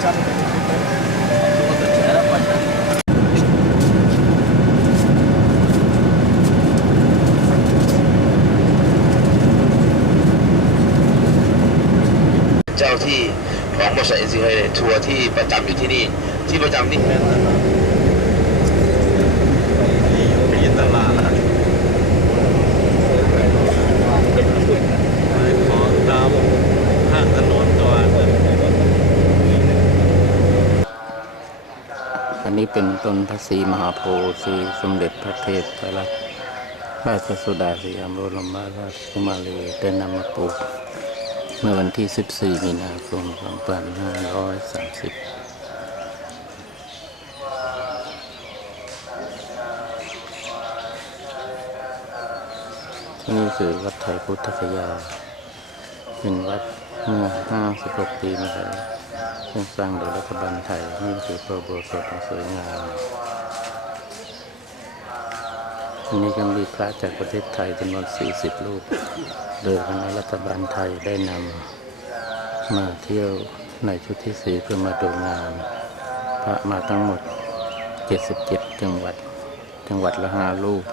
เจ้าที่ของบริษัทเอ็นซีเฮทัวร์ที่ประจำอยู่ที่นี่ ที่ประจำนี่ ปีตลาดขายของตามข้างถนนก็ว่า อันนี้เป็นต้นพระศรีมหาโพธิ์ศรีสมเด็จพระเทพรัตนราชสุดาสยามบรมราชกุมารีได้นำมาปลูก เมื่อวันที่ 14 มีนาคม 2530ที่นี่คือวัดไทยพุทธคยา เป็นวัดเมื่อ 56 ปีมาแล้ว ซึ่งสร้างโดยรัฐบาลไทยนี่คือพระโบสถอันสวยงามอันนี้ก็มีพระจากประเทศไทยจำนวน 40 รูป โดยคณะรัฐบาลไทยได้นำมาเที่ยวในชุดที่สีเพื่อมาดูงาน พระมาทั้งหมด 77 จังหวัด จังหวัดละห้ารูป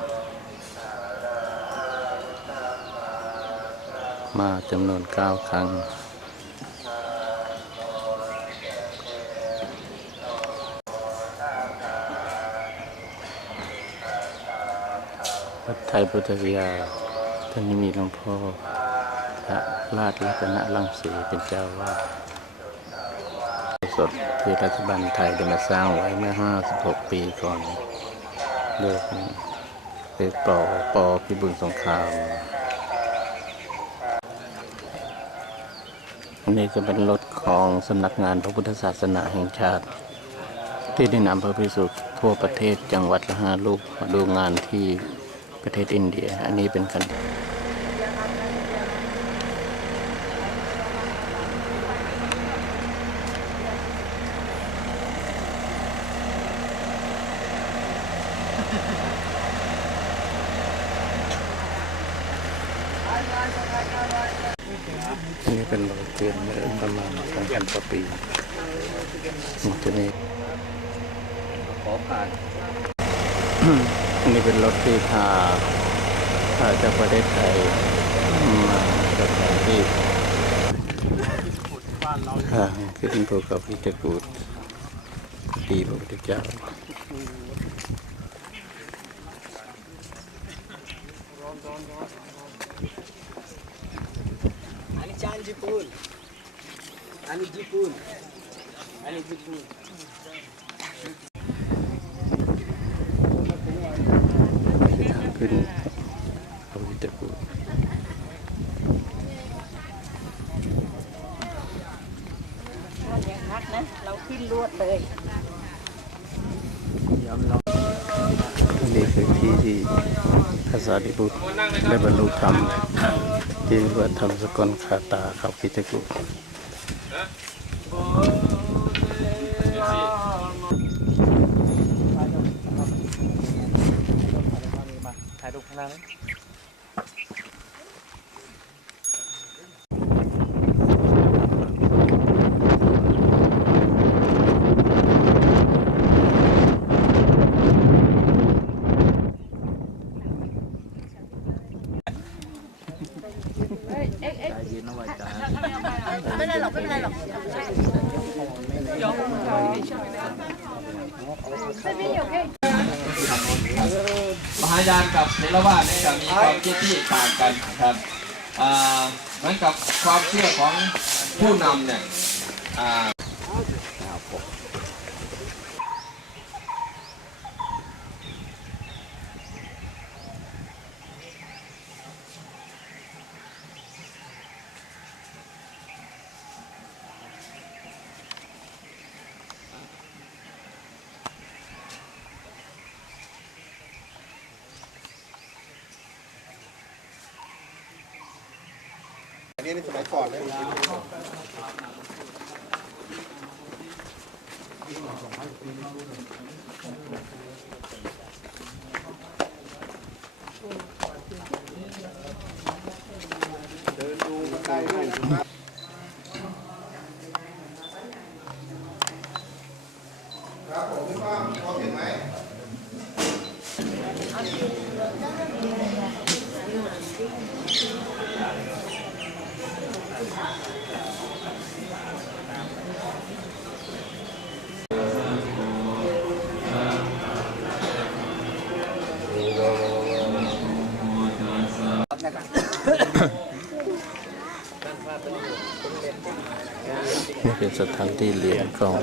มาจำนวน 9 ครั้ง วัดไทยพุทธิยาท่านนี้มีหลวงพ่อพระราชรัตนรังสีเป็นเจ้าวาดสดที่รัฐบาลไทยได้มาสร้างไว้เมื่อ 56 ปีก่อนโดยเป็นปอปอพิบูลสงครามอันนี้ก็เป็นรถของสำนักงานพระพุทธศาสนาแห่งชาติ ที่ได้นำพระภิกษุทั่วประเทศจังหวัดละห้าลูกมาดูงานที่ ประเทศอินเดีย อันนี้เป็นกันอันนี้เป็นโรงเรียนเมื่อประมาณสองพันกว่าปีมันจะมีขอผ่าน นี่เป็นรถที่พาพาเจ้าประเทศไทยมาจากแผนที่ข้างขึ้นภูเขาพิจกูดดีพระพุทธเจ้าอันนี้จานจีปูนอันนี้จีปูนอันนี้จีปูน ขึ้นพระพิจกูดมันยังพักนะ เราขึ้นลวดเลยนี่คือที่ที่พระสารีบุตรได้บรรลุธรรมที่เรียกว่าธรรมสกลคาตาเขาพิจกู được khả năng bên đây lọc bên đây lọc Hãy subscribe cho kênh Ghiền Mì Gõ Để không bỏ lỡ những video hấp dẫn ข้างโน้าไหมมหายานกับเทรวาสเนี่ยจะมีความคิดที่ต่างกันครับเหมือนกับความเชื่อของผู้นำเนี่ย นี้ในสมัยก่อนเลยอืม นี่เป็นสถานที่เรียนของ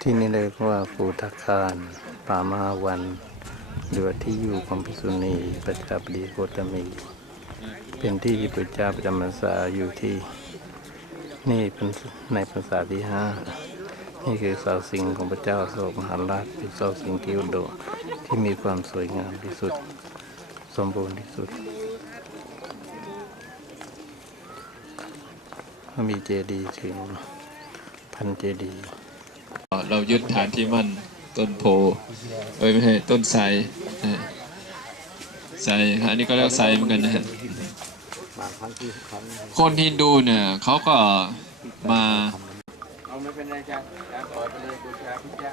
ที่นี่เรียกว่าภูทักคารป่ามาวันหรือที่อยู่ของพิกษุณีประชาบดีโคตมี เป็นที่พระเจ้าประจำพรรษาอยู่ที่ นี่เป็นในพรรษาที่ห้านี่คือเสาสิงของพระเจ้าโศกมหาราชเป็นเสาสิงที่อุดมที่มีความสวยงามที่สุด สมบูรณ์ที่สุดมีเจดีย์ถึงพันเจดีย์เรายึดฐานที่มั่นต้นโพเอ้ยไม่ใช่ต้นไทรนะฮะไทรอันนี้ก็เรียกไทรเหมือนกันนะฮะคนฮินดูเนี่ยเขาก็มาเอาไม่เป็นไรจ้ะจ้ะปล่อยไปเลยบูชาพระเจ้า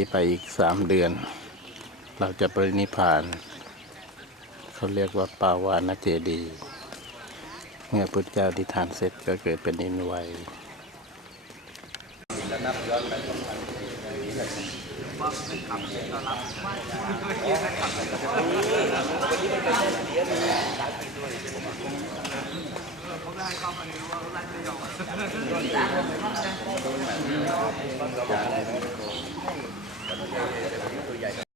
นี้ไปอีกสามเดือน เราจะปรินิพาน เขาเรียกว่าปาวานเจดีเมื่อพุทธเจ้าดิทานเสร็จก็เกิดเป็นนินไวย แต่ตอนนี้เป็นตัวใหญ่